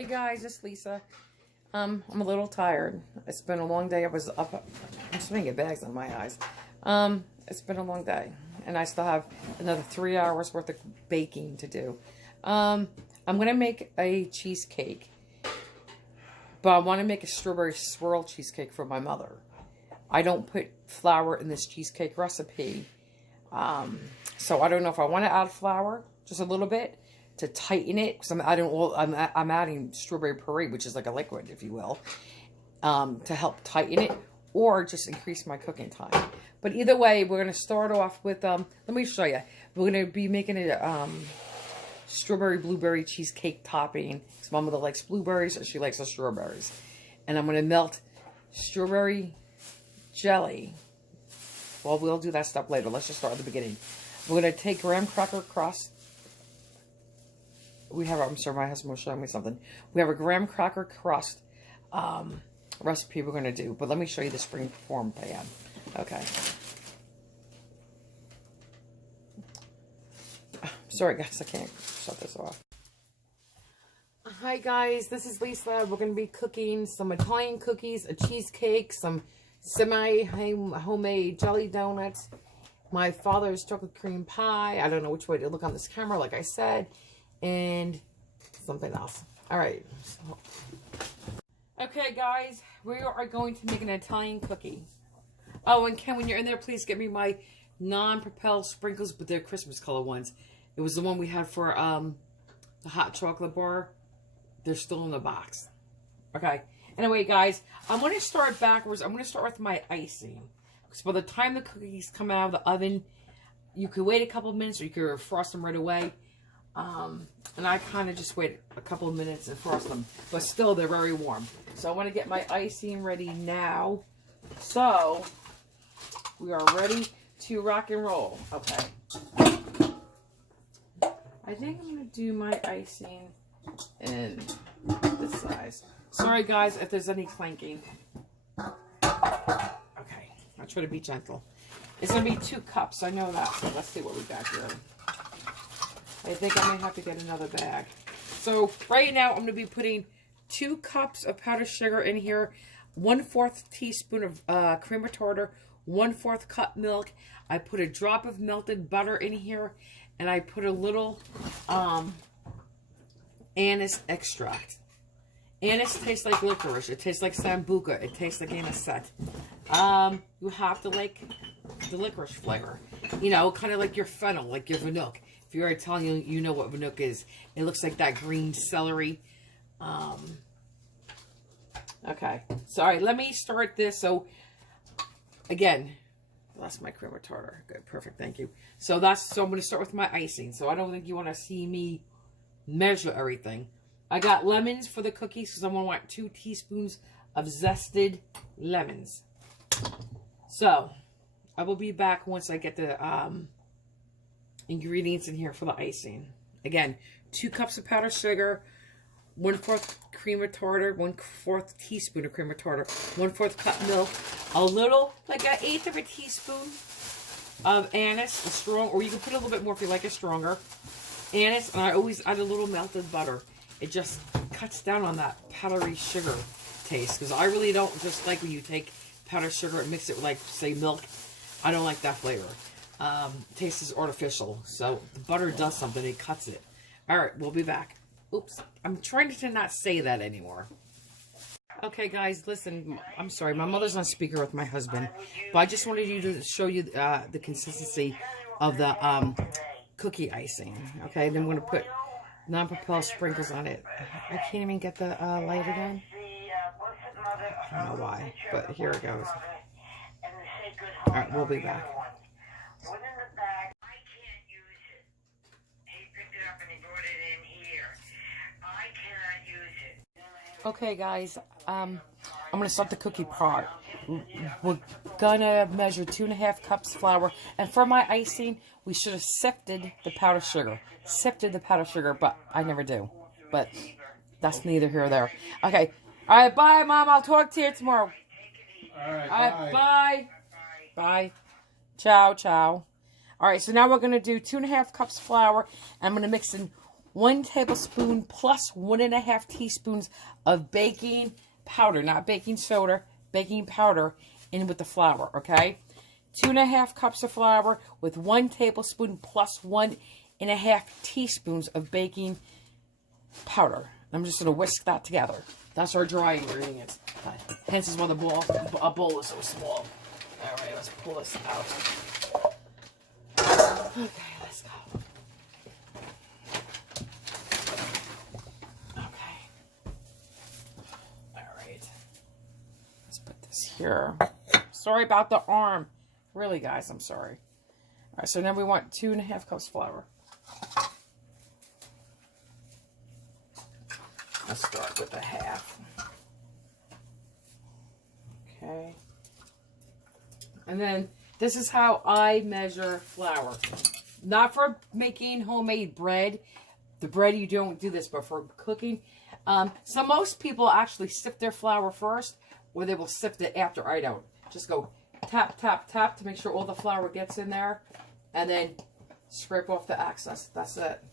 Hey guys, it's Lisa. I'm a little tired. It's been a long day. I was up. I'm starting to get bags on my eyes. It's been a long day, and I still have another 3 hours worth of baking to do. I'm gonna make a cheesecake, but I want to make a strawberry swirl cheesecake for my mother. I don't put flour in this cheesecake recipe, so I don't know if I want to add flour, just a little bit, to tighten it, because I'm adding strawberry puree, which is like a liquid, if you will, to help tighten it, or just increase my cooking time. But either way, we're going to start off with, let me show you. We're going to be making a strawberry blueberry cheesecake topping, because my mother likes blueberries, and she likes the strawberries. And I'm going to melt strawberry jelly. Well, we'll do that stuff later. Let's just start at the beginning. We're going to take graham cracker crust. I'm sorry, my husband was showing me something. We have a graham cracker crust recipe we're going to do. But let me show you the spring form pan. Okay. Sorry, guys, I can't shut this off. Hi, guys. This is Lisa. We're going to be cooking some Italian cookies, a cheesecake, some semi-homemade jelly donuts, my father's chocolate cream pie. I don't know which way to look on this camera, like I said. And something else. All right. Okay, guys, we are going to make an Italian cookie. Oh, and Ken, when you're in there, please get me my non-propelled sprinkles, but they're Christmas color ones. It was the one we had for the hot chocolate bar. They're still in the box. Okay. Anyway, guys, I'm going to start backwards. I'm going to start with my icing, because by the time the cookies come out of the oven, you could wait a couple of minutes, or you could frost them right away. And I kind of just wait a couple of minutes and frost them, but still they're very warm. So I want to get my icing ready now. So we are ready to rock and roll. Okay. I think I'm going to do my icing in this size. Sorry guys if there's any clanking. Okay. I'll try to be gentle. It's going to be 2 cups. I know that. So let's see what we got here. I think I might have to get another bag. So right now I'm going to be putting 2 cups of powdered sugar in here, 1/4 teaspoon of cream of tartar, 1/4 cup milk. I put a drop of melted butter in here, and I put a little anise extract. Anise tastes like licorice. It tastes like sambuca. It tastes like anisette. You have to like the licorice flavor. You know, kind of like your fennel, like your Vanook. If you're Italian, you know what Vanook is. It looks like that green celery. Okay. Sorry, let me start this. So, again, that's my cream of tartar. Good, perfect, thank you. So I'm going to start with my icing. So I don't think you want to see me measure everything. I got lemons for the cookies, because I'm going to want 2 teaspoons of zested lemons. So, I will be back once I get the ingredients in here for the icing. Again, 2 cups of powdered sugar, 1/4 cream of tartar, 1/4 teaspoon of cream of tartar, 1/4 cup milk, a little, like an 1/8 of a teaspoon of anise, a strong, or you can put a little bit more if you like it stronger. Anise, and I always add a little melted butter. It just cuts down on that powdery sugar taste, because I really don't just like when you take powdered sugar and mix it with, like, say, milk. I don't like that flavor. Taste is artificial, so the butter does something. It cuts it. All right, we'll be back. Oops, I'm trying to not say that anymore. Okay, guys, listen. I'm sorry, my mother's on speaker with my husband, but I just wanted to show you the consistency of the cookie icing. Okay, then I'm going to put non-propelled sprinkles on it. I can't even get the light again. I don't know why, but here it goes. All right, we'll be back. Okay, guys, I'm going to start the cookie part. We're going to measure 2½ cups flour. And for my icing, we should have sifted the powdered sugar. Sifted the powdered sugar, but I never do. But that's neither here or there. Okay. All right, bye, Mom. I'll talk to you tomorrow. All right, bye. Bye. Ciao, ciao. All right, so now we're going to do 2½ cups flour. And I'm going to mix in 1 tablespoon plus 1.5 teaspoons of baking powder, not baking soda, baking powder in with the flour, okay? 2.5 cups of flour with 1 tablespoon plus 1.5 teaspoons of baking powder. I'm just going to whisk that together. That's our dry ingredients. Hence is why a bowl is so small. All right, let's pull this out. Okay, let's go. Okay. All right. Let's put this here. Sorry about the arm. Really, guys, I'm sorry. All right, so now we want 2.5 cups flour. Let's start with 1/2. Okay. And then this is how I measure flour. Not for making homemade bread. The bread you don't do this, but for cooking. So most people actually sift their flour first, or they will sift it after. I don't. Just go tap, tap, tap to make sure all the flour gets in there. And then scrape off the excess. That's it.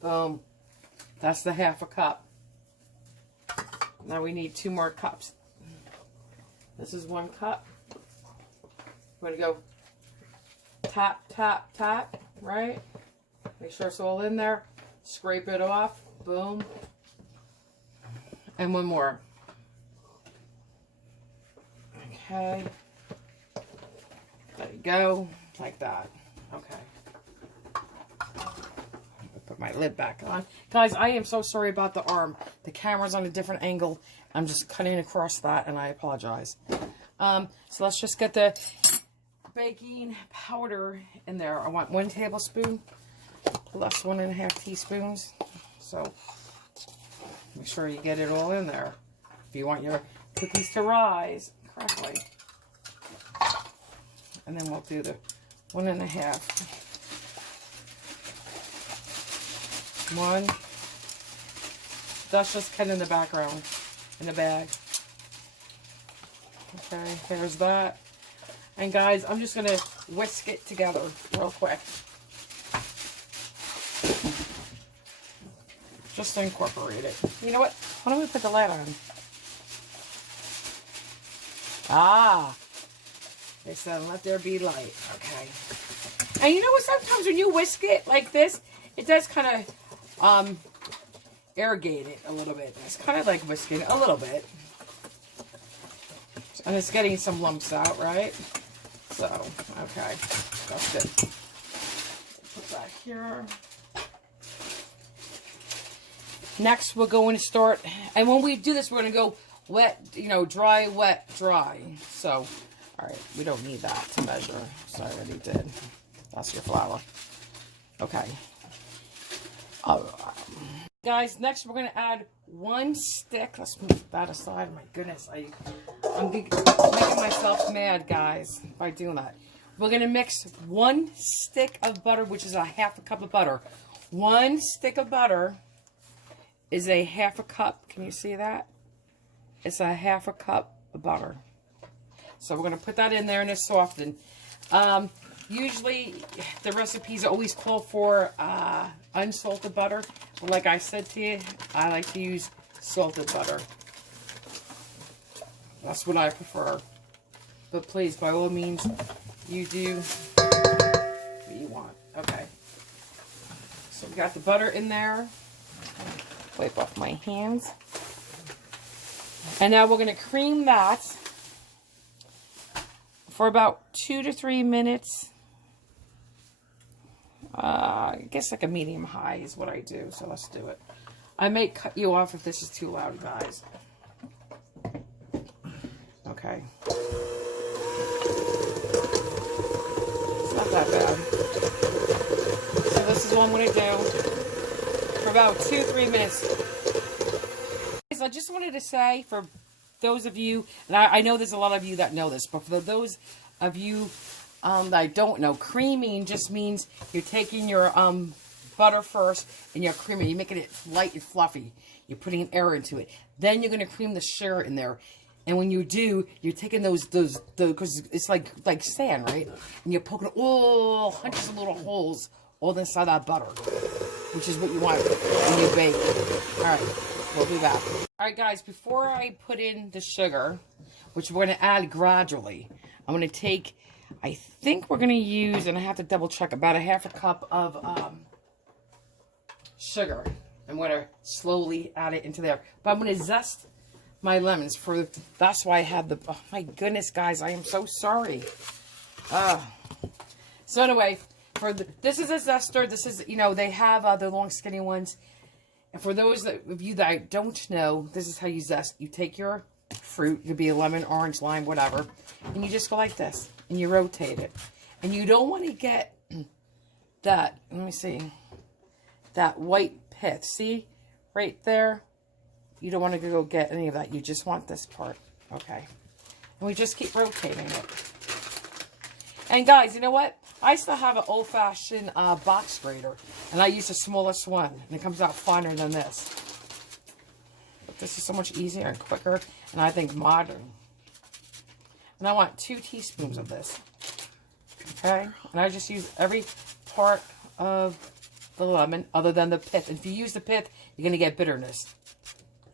Boom. That's the 1/2 cup. Now we need 2 more cups. This is 1 cup. We're going to go tap, tap, tap, right? Make sure it's all in there. Scrape it off. Boom. And 1 more. Okay. Let it go. Like that. Okay. Put my lid back on. Guys, I am so sorry about the arm. The camera's on a different angle. I'm just cutting across that, and I apologize. So let's just get the baking powder in there. I want 1 tablespoon plus 1.5 teaspoons. So make sure you get it all in there if you want your cookies to rise correctly. And then we'll do the 1.5. 1. That's just kind of in the background, in the bag. Okay, there's that. And guys, I'm just going to whisk it together real quick. Just to incorporate it. You know what? Why don't we put the light on? Ah! They said, let there be light. Okay. And you know what? Sometimes when you whisk it like this, it does kind of irrigate it a little bit. It's kind of like whisking a little bit. And it's getting some lumps out, right? So, okay. That's good. Put that here. Next, we're going to start, and when we do this, we're going to go wet, you know, dry, wet, dry. So, all right, we don't need that to measure. So I already did. That's your flour. Okay. Guys, next we're going to add 1 stick. Let's move that aside. My goodness, I'm making myself mad, guys, by doing that. We're going to mix 1 stick of butter, which is a 1/2 cup of butter. 1 stick of butter is a 1/2 cup. Can you see that? It's a 1/2 cup of butter. So we're going to put that in there and it's softened. Usually the recipes always call for unsalted butter. But like I said to you, I like to use salted butter. That's what I prefer. But please, by all means, you do what you want. Okay. So we got the butter in there. Wipe off my hands. And now we're going to cream that for about 2 to 3 minutes. I guess like a medium high is what I do. So let's do it. I may cut you off if this is too loud, guys. Okay. It's not that bad. So this is what I'm going to do for about 2-3 minutes. I just wanted to say, for those of you, and I know there's a lot of you that know this, but for those of you that don't know, creaming just means you're taking your butter first and you're creaming. You're making it light and fluffy. You're putting air into it. Then you're going to cream the sugar in there. And when you do, you're taking those because it's like sand, right? And you're poking hundreds of little holes all inside that butter. which is what you want when you bake. All right, we'll be back. All right, guys, before I put in the sugar, which we're going to add gradually, I'm going to take, I think we're going to use, and I have to double check, about a half a cup of sugar. I'm going to slowly add it into there. But I'm going to zest my lemons for, that's why I had the, oh my goodness, guys, I am so sorry. So anyway, this is a zester. This is, you know, they have the long skinny ones. And for those of you that don't know, this is how you zest. You take your fruit, it could be a lemon, orange, lime, whatever, and you just go like this, and you rotate it. And you don't want to get that, let me see, that white pith. See, right there? You don't want to go get any of that. You just want this part. Okay. And we just keep rotating it. And guys, you know what? I still have an old-fashioned box grater, and I use the smallest one, and it comes out finer than this. But this is so much easier and quicker, and I think modern. And I want 2 teaspoons of this. Okay? And I just use every part of the lemon other than the pith. And if you use the pith, you're going to get bitterness.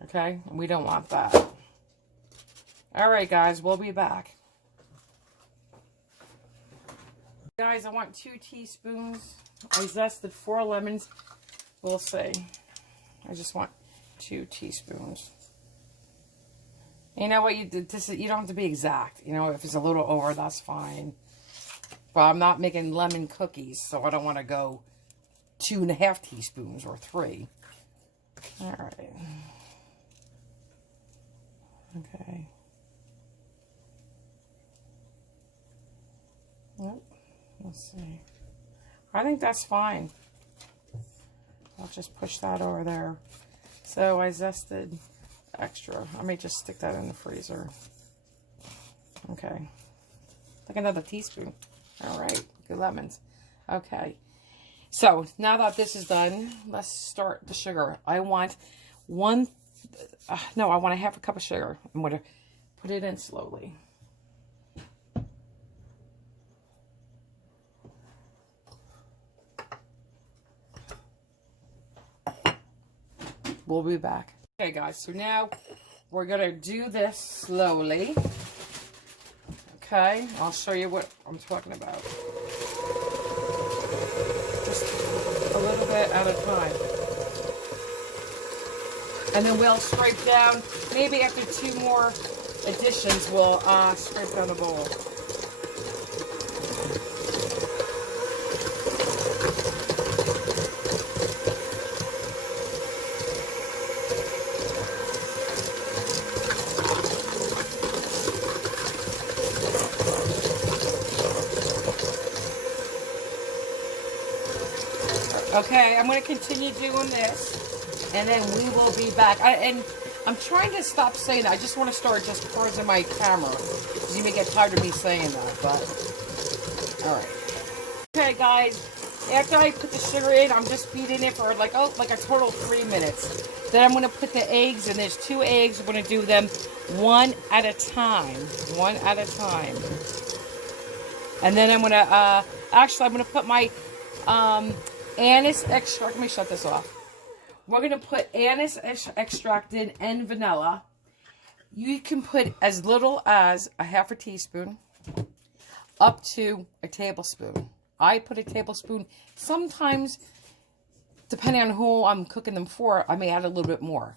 Okay? And we don't want that. All right, guys, we'll be back. Guys, I want 2 teaspoons. I zested 4 lemons. We'll see. I just want 2 teaspoons. You know what? You don't have to be exact. You know, if it's a little over, that's fine. But I'm not making lemon cookies, so I don't want to go 2.5 teaspoons or 3. All right. Okay. Yep. Let's see. I think that's fine. I'll just push that over there. So I zested extra. I may just stick that in the freezer. Okay. Like another teaspoon. All right. Good lemons. Okay. So now that this is done, let's start the sugar. I want I want a half a cup of sugar. I'm going to put it in slowly. We'll be back. Okay, guys, so now we're going to do this slowly. Okay, I'll show you what I'm talking about. Just a little bit at a time. And then we'll scrape down, maybe after 2 more additions, we'll scrape down the bowl. Okay, I'm going to continue doing this, and then we will be back. And I'm trying to stop saying that. I just want to start just pausing my camera, because you may get tired of me saying that, but, all right. Okay, guys, after I put the sugar in, I'm just beating it for like a total of 3 minutes. Then I'm going to put the eggs, and there's 2 eggs. I'm going to do them one at a time. One at a time. And then I'm going to, actually, I'm going to put my, Anise Extract. Let me shut this off. We're going to put Anise Extract in and vanilla. You can put as little as a half a teaspoon up to a tablespoon. I put a tablespoon. Sometimes, depending on who I'm cooking them for, I may add a little bit more.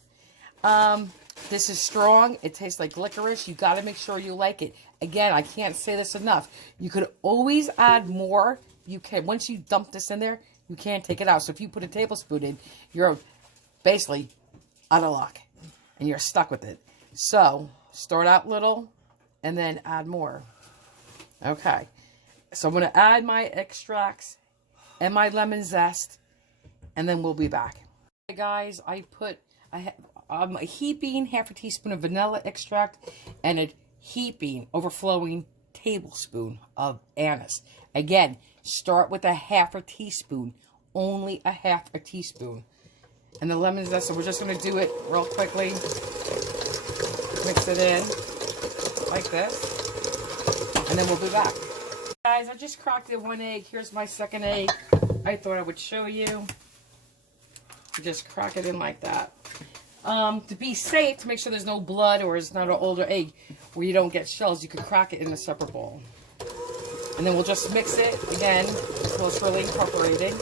This is strong. It tastes like licorice. You got to make sure you like it. Again, I can't say this enough. You could always add more. You can, once you dump this in there, you can't take it out. So if you put a tablespoon in, you're basically out of luck. And you're stuck with it. So, start out little, and then add more. Okay. So I'm going to add my extracts and my lemon zest, and then we'll be back. Okay, guys, I'm heaping half a teaspoon of vanilla extract and a heaping, overflowing tablespoon of anise. Again, start with a half a teaspoon. Only a half a teaspoon. And the lemon zest, so we're just going to do it real quickly. Mix it in like this. And then we'll be back. Guys, I just cracked 1 egg. Here's my second egg. I thought I would show you. You just crack it in like that. To be safe, to make sure there's no blood or it's not an older egg where you don't get shells, you can crack it in a separate bowl. And then we'll just mix it again until it's really incorporated.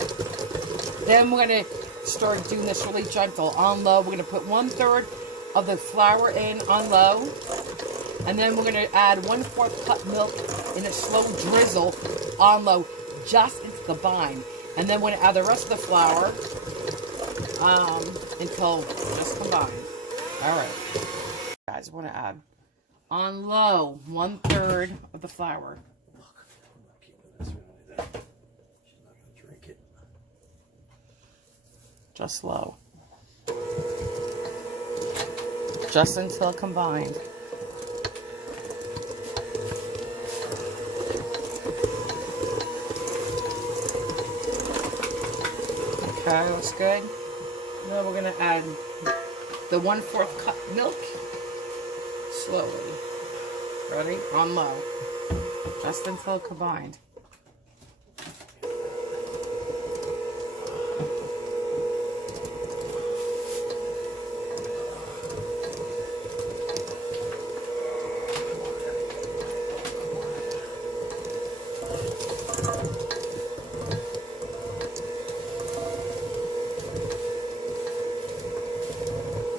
Then we're going to start doing this really gentle on low. We're going to put 1/3 of the flour in on low. And then we're going to add 1/4 cup milk in a slow drizzle on low, just into the bind. And then we're going to add the rest of the flour until just combined. All right. Guys, we're going to add on low 1/3 of the flour. Just low. Just until combined. Okay, looks good. Now we're going to add the 1/4 cup milk slowly. Ready? On low. Just until combined.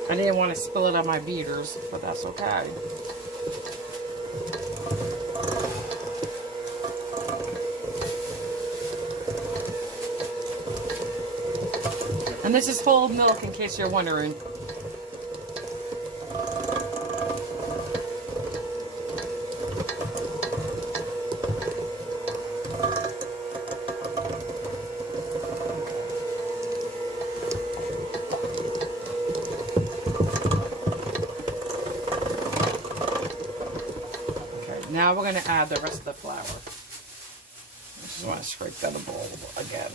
I didn't want to spill it on my beaters, but that's okay. And this is whole milk, in case you're wondering. Now we're going to add the rest of the flour. I just want to scrape that in the bowl again.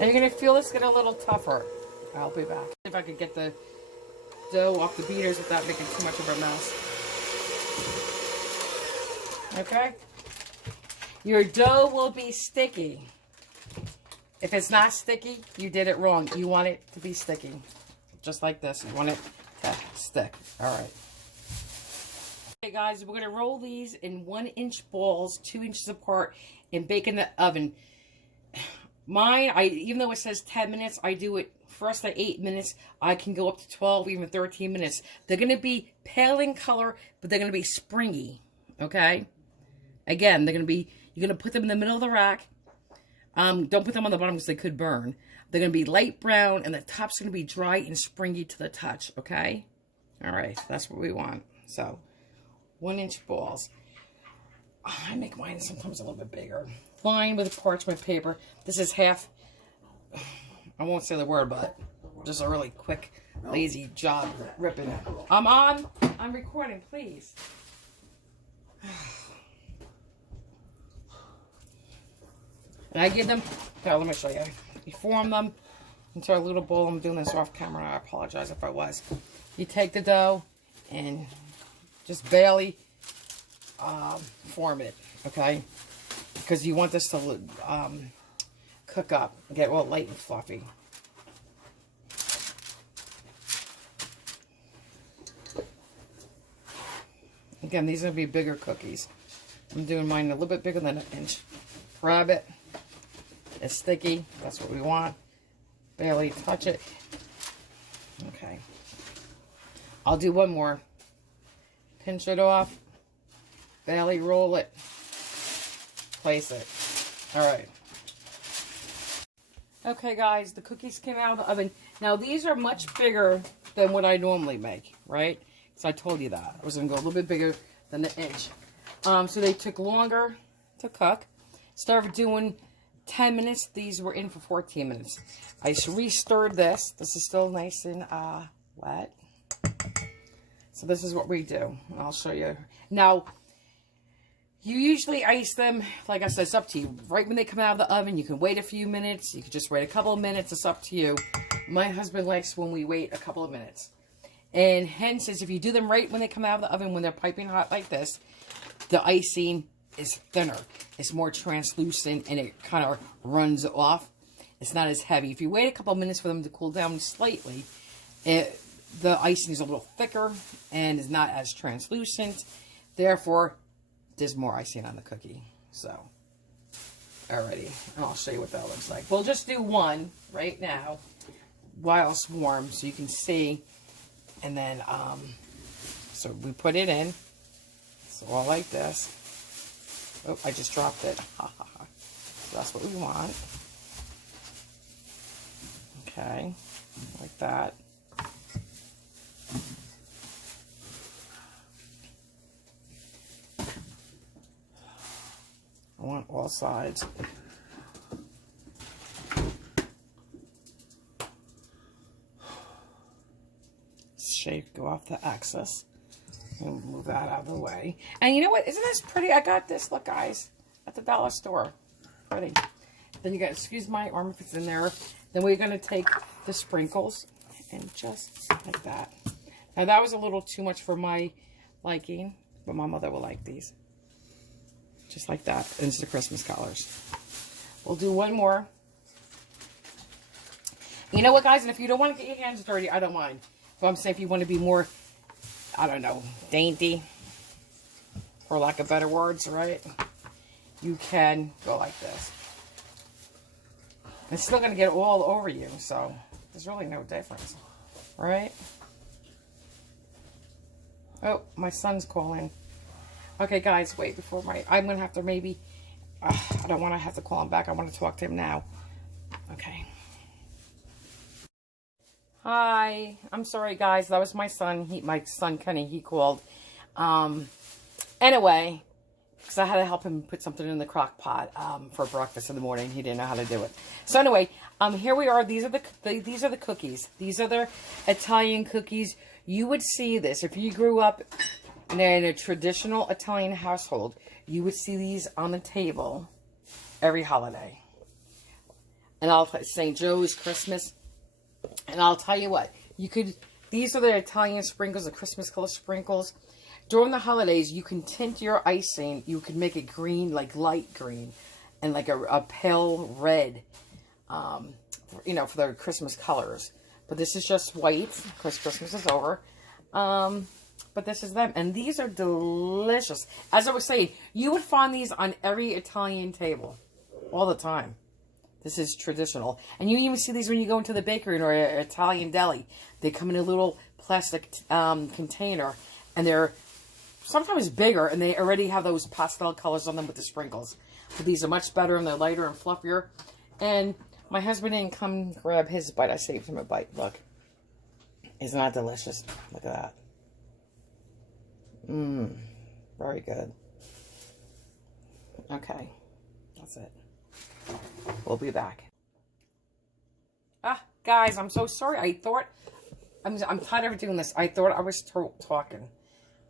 And you're going to feel this get a little tougher. I'll be back. If I could get the dough off the beaters without making too much of a mess. Okay? Your dough will be sticky. If it's not sticky, you did it wrong. You want it to be sticky. Just like this. You want it to stick. Alright. Okay guys, we're going to roll these in 1-inch balls, 2 inches apart, and bake in the oven. Mine, even though it says 10 minutes, I do it first at 8 minutes. I can go up to 12, even 13 minutes. They're going to be pale in color, but they're going to be springy. Okay? Again, they're going to be, you're going to put them in the middle of the rack. Don't put them on the bottom because they could burn. They're going to be light brown, and the top's going to be dry and springy to the touch. Okay? Alright, that's what we want. So, 1-inch balls. I make mine sometimes a little bit bigger. Line with parchment paper. This is half, I won't say the word, but just a really quick, lazy job ripping. I'm recording, please. And I give them, here, let me show you. You form them into a little bowl. I'm doing this off camera. I apologize if I was. You take the dough and just barely form it, okay? Because you want this to cook up and get all light and fluffy. Again, these are going to be bigger cookies. I'm doing mine a little bit bigger than 1 inch. Grab it. It's sticky. That's what we want. Barely touch it. Okay. I'll do one more. Pinch it off. Barely roll it. Place it. Alright. Okay, guys, the cookies came out of the oven. Now, these are much bigger than what I normally make, right? So I told you that. I was going to go a little bit bigger than the inch. So they took longer to cook. Instead of doing 10 minutes, these were in for 14 minutes. I re-stirred this. This is still nice and wet. So this is what we do. I'll show you. Now, you usually ice them, like I said, it's up to you. Right when they come out of the oven, you can wait a few minutes. You can just wait a couple of minutes. It's up to you. My husband likes when we wait a couple of minutes. And hence, if you do them right when they come out of the oven, when they're piping hot like this, the icing is thinner. It's more translucent and it kind of runs off. It's not as heavy. If you wait a couple of minutes for them to cool down slightly, the icing is a little thicker and is not as translucent. Therefore, there's more icing on the cookie. So, alrighty. And I'll show you what that looks like. We'll just do one right now while it's warm so you can see. And then, so we put it in. So all like this. Oh, I just dropped it. So that's what we want. Okay. Like that. I want all sides. Shape, go off the axis. And move that out of the way. And you know what? Isn't this pretty? I got this, look guys, at the dollar store. Pretty. Then you got, excuse my arm if it's in there. Then we're going to take the sprinkles and just like that. Now that was a little too much for my liking, but my mother will like these. Just like that. And it's the Christmas colors. We'll do one more. You know what, guys? And if you don't want to get your hands dirty, I don't mind. But I'm saying if you want to be more, I don't know, dainty, for lack of better words, right? You can go like this. It's still going to get all over you, so there's really no difference, right? Oh, my son's calling. Okay, guys, wait, before I'm going to have to maybe, I don't want to have to call him back. I want to talk to him now. Okay. Hi, I'm sorry, guys. That was my son. My son, Kenny, he called. Anyway, because I had to help him put something in the crock pot for breakfast in the morning. He didn't know how to do it. So anyway, here we are. These are the cookies. These are the Italian cookies. You would see this if you grew up in a traditional Italian household. You would see these on the table every holiday. And I'll put St. Joe's, Christmas. And I'll tell you what, these are the Italian sprinkles, the Christmas color sprinkles. During the holidays, you can tint your icing. You can make it green, like light green, and like a pale red, you know, for the Christmas colors. But this is just white, because Christmas is over. But this is them. And these are delicious. As I was saying, you would find these on every Italian table all the time. This is traditional. And you even see these when you go into the bakery or an Italian deli. They come in a little plastic container. And they're sometimes bigger. And they already have those pastel colors on them with the sprinkles. But these are much better and they're lighter and fluffier. And my husband didn't come grab his bite. I saved him a bite. Look. Isn't that delicious? Look at that. Mmm. Very good. Okay. That's it. We'll be back. Guys, I'm so sorry. I thought, I'm tired of doing this. I thought I was talking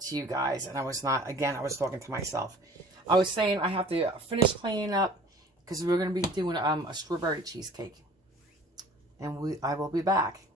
to you guys, and I was not. Again, I was talking to myself. I was saying I have to finish cleaning up, because we're going to be doing a strawberry cheesecake. And I will be back.